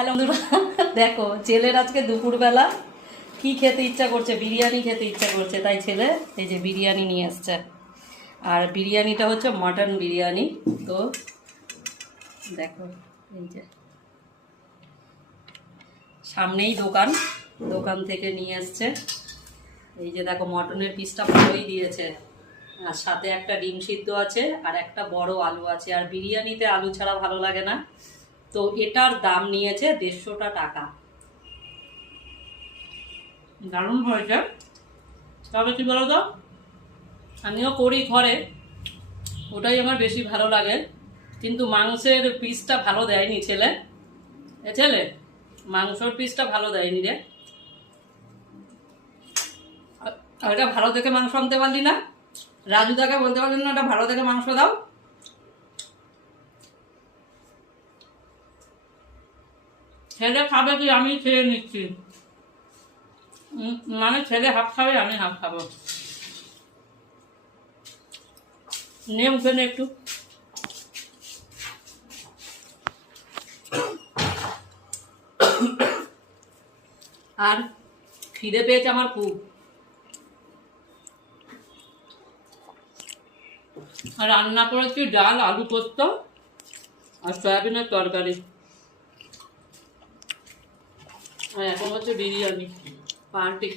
Hello বন্ধুরা, দেখো ছেলের আজকে দুপুরবেলা কি খেতে ইচ্ছা করছে, বিরিয়ানি খেতে ইচ্ছা করছে, তাই ছেলে এই যে বিরিয়ানি নিয়ে আসছে। আর বিরিয়ানিটা হচ্ছে মটন বিরিয়ানি। তো দেখো এই যে সামনেই দোকান, দোকান থেকে নিয়ে আসছে। এই যে দেখো মটনের পিসটা ভালোই দিয়েছে, আর সাথে একটা ডিম সিদ্ধ আছে আর একটা বড় আলু আছে। আর বিরিয়ানিতে আলু ছাড়া ভালো লাগে না। তো এটার দাম নিয়েছে 150 টাকা। দারুণ হয়েছে। তবে কি বলতো, আমিও করি ঘরে, ওটাই আমার বেশি ভালো লাগে। কিন্তু মাংসের পিসটা ভালো দেয়নি ছেলে। ছেলে মাংসর পিসটা ভালো দেয়নি রে। আর এটা ভালো দেখে মাংস আনতে পারলি না? রাজু দাকে বলতে পারলেন না এটা ভালো দেখে মাংস দাও? ছেলে খাবে কি আমি খেয়ে নিচ্ছি। মানে ছেলে হাফ খাবে, আমি হাফ খাবো। নিয়ে মুখে নে একটু। আর খিদে পেয়েছে আমার খুব। আর রান্না করেছি ডাল, আলু পোস্ত আর সয়াবিনের তরকারি। আর এখন হচ্ছে বিরিয়ানি পার্টি।